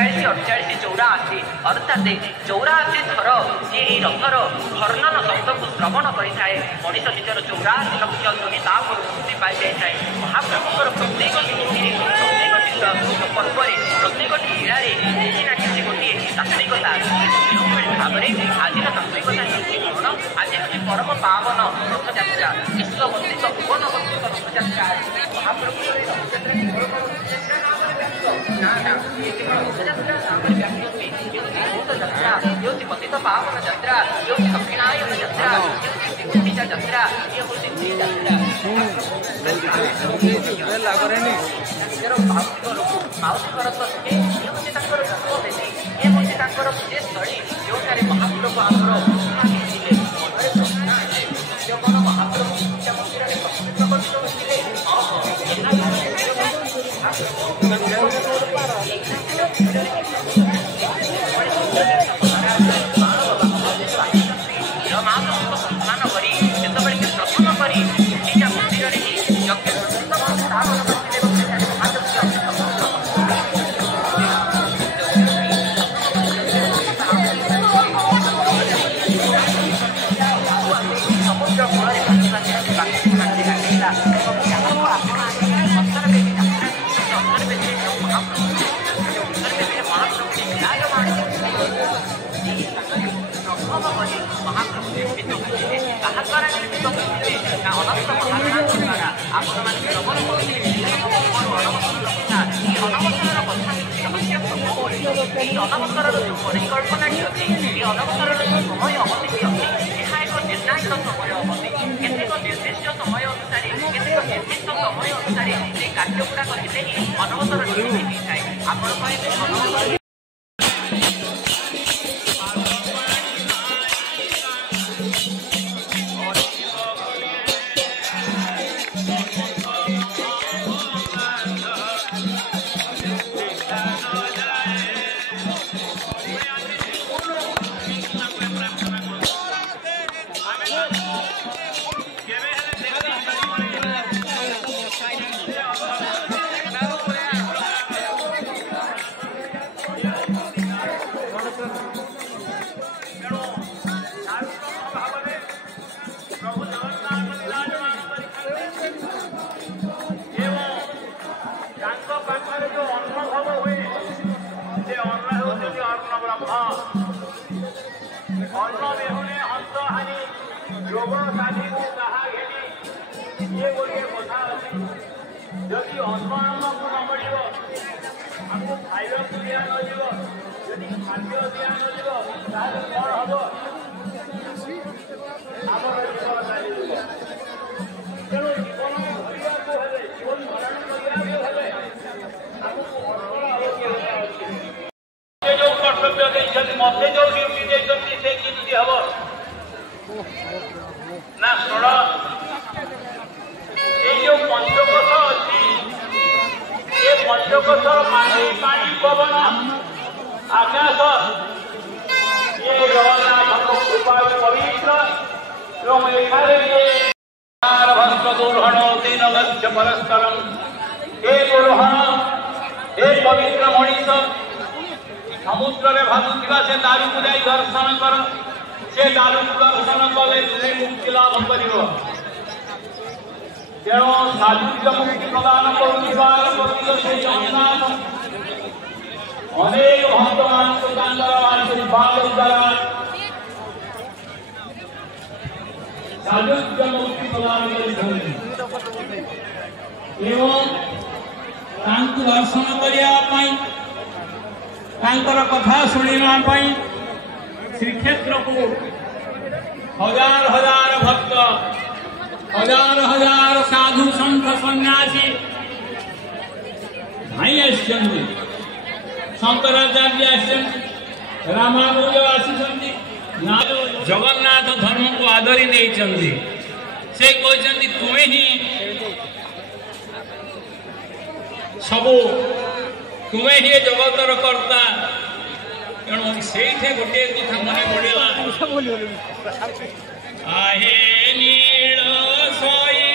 47 84 अर्थात 84 थर जी रथर वर्णन शब्द को श्रवण करें मनीष निजर 84 लक्ष ध्वनि मुक्ति पाई जाए। महाप्रभुଙ୍କର प्रत्येक पर्व प्रत्येक लीलार किसी ना किसी गोटे तात्विकता जो भाव में आज तात्विकता कौन आज हूँ परम पावन रथयात्रा विश्ववंदित भुवनवंदित रथयात्रा महाप्रभु पतित पावन यात्रा ये दक्षिणायन यात्रा गुंडीचा यात्रा ये हूँ यात्रा माउसीकर तो ये हूँ जन्मभूमि ये हूँ पूजेस्थली जो महाप्रभु आमर कौन महाप्रभु पूजा मंदिर सम्मान करी जितेबाला प्रथम करी गुंडीचा मंदिर ही यज्ञ अनवसर परिकल्पना अच्छी अनवसर समय अवधि अच्छी यह एक निर्णायक समय अवधि केतेक निर्दिष्ट समय अनुसार केतेक निर्दिष्ट समय अनुसार से कार्य गुड़ाक हेले ही अनवसर होता है। आपण अनवसर मत जो ड्यूटी देखते से कि हम ना शुण ये पंचकोश अच्छी ये पंचकोशर माटी पानी पवन आकाश ये जगन्नाथ कृपा पवित्र एवं दुर्हण तीन लक्ष परस्परम हे दुर्हण हे पवित्र मनीष समुद्र में भासुवा से दारू को जाई दर्शन कर से दारू को दर्शन कले तुझे मुक्ति लाभ कर तेणु साधुज्य मुक्ति प्रदान कर से जगन्नाथ अनेक भक्त मान आशीर्वाद द्वारा साधुज्य मुक्ति प्रदान कर दर्शन करने कथा शुणा श्रीक्षेत्र को हजार हजार भक्त हजार हजार साधु संत सन्यासी भाई आसचंदी शंकराचार्य आसचंदी रामानुज आसचंदी जगन्नाथ धर्म को आदरी नहीं से कहते तुम्हें ही सबू तुम्हें ही जगतर कर्ता तेणु से गोटे कथा मन पड़ा आहे नील सई